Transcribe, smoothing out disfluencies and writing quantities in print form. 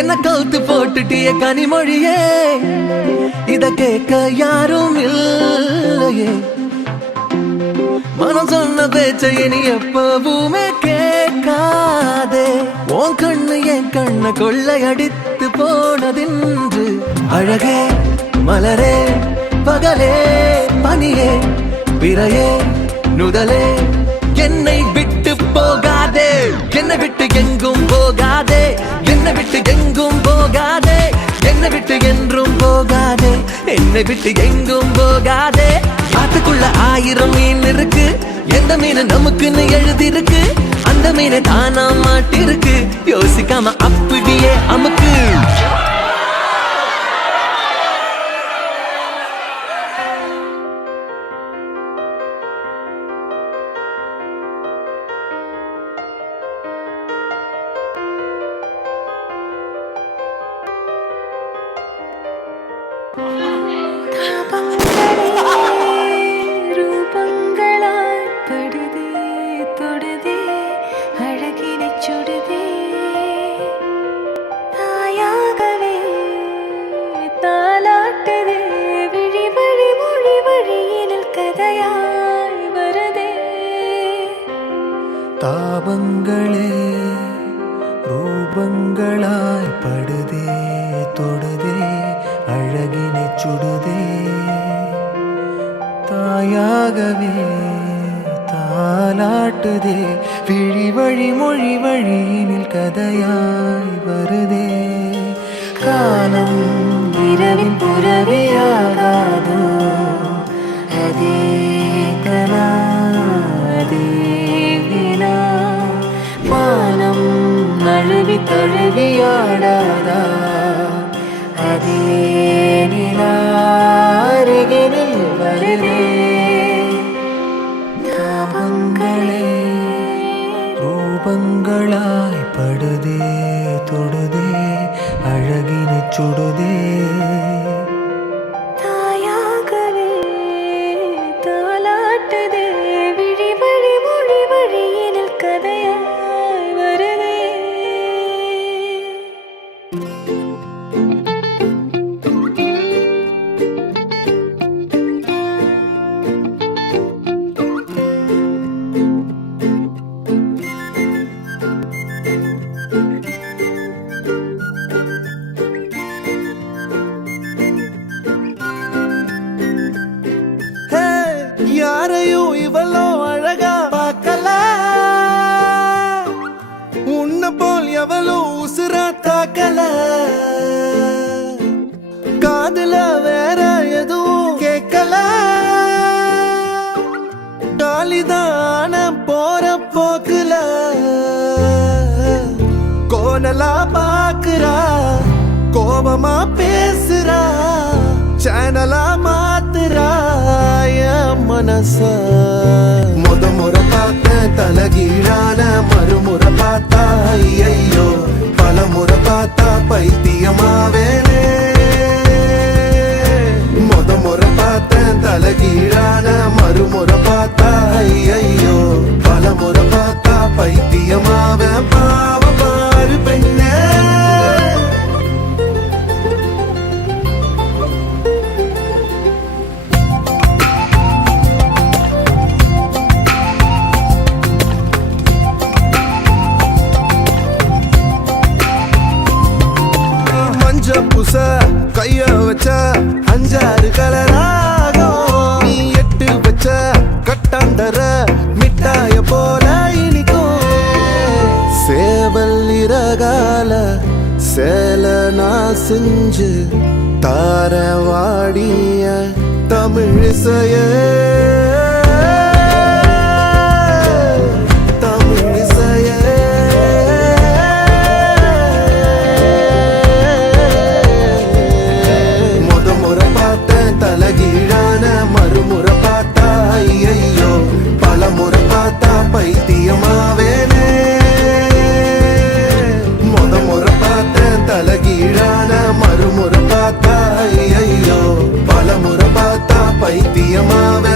என்ன கவுத்து போட்டுட்டிய கனிமொழியே, இத கேட்க யாரும் இல்லையே. மனம் சொன்ன பேச்ச இனி எப்பவுமே கேட்காதே. உன் கண்ணு என் கண்ண கொள்ளையடித்து போனதென்று. அழகே மலரே பகலே பனியே பிறையே நுதலே, என்னை விட்டு போகாதே, என்னை விட்டு எங்கும் போகாதே, என்னை விட்டு எங்கும் போகாதே, என்னை விட்டு என்றும் போகாதே, என்னை விட்டு எங்கும் போகாதே. ஆத்துக்குள்ள 1000 மீன் இருக்கு, எந்த மீன் நமக்குன்னு எழுதிருக்கு, அந்த மீனை தானா மாட்டிருக்கு, யோசிக்காம அப்படியே அமுக்கு. தாபங்களே ரூபங்களாய் படுதே தொடுதே அழகினை சுடுதே, தாயாகவே தாலாட்டுதே விழி வழி மொழி வழியினில் கதையாய் வருதே. காலம் இரவின் புறவியாகாதோ, அதே கலா அதே வினா, வானம் நழுவி தழுவியாடாதா, அதே நிலா அருகினில் வருதே. தாபங்களே ரூபங்களாய் படுதே தொடுதே அழகினை சுடுதே, தாயாகவே தாலாட்டுதே விழி வழி மொழி வழியினில் கதையாய் வருதே. யாரையும் இவ்வளோ அழகா பார்க்கல, உன்னை போல் எவ்வளோ உசுரா தாக்கல, காதுல வேற எதுவும் கேட்கல, காலிதான போற போக்குல கோணலா பாக்குறா, கோபமா பேசுறா, சேனலா மாத்துறா என் மனச. முறை பார்த்த தலகீழான மறுமுறை பார்த்தா ஐயோ, பல முறை பார்த்தா பைத்தியமாவேனே. முறை பார்த்த தலகீழான மறுமுறை பார்த்தா ஐயோ, பல முறை பார்த்தா பைத்தியமாவே. பாவ பாரு பெண்ணே, புச கைய வச்ச 5-6 கலராகும், நீ 8 வச்ச கட்டாண்டர மிட்டாய போல இனிக்கும். சேவல் இறகால சேல நான் செஞ்சு தார வாடிய தமிழிசைய, மறுமுறை பார்த்தா ஐயோ, பல முறை பார்த்தா பைத்தியமாவேனே. முறை பார்த்தேன் தலகீழான மறுமுறை பார்த்தா ஐயோ, பல முறை பார்த்தா பைத்தியமாவே.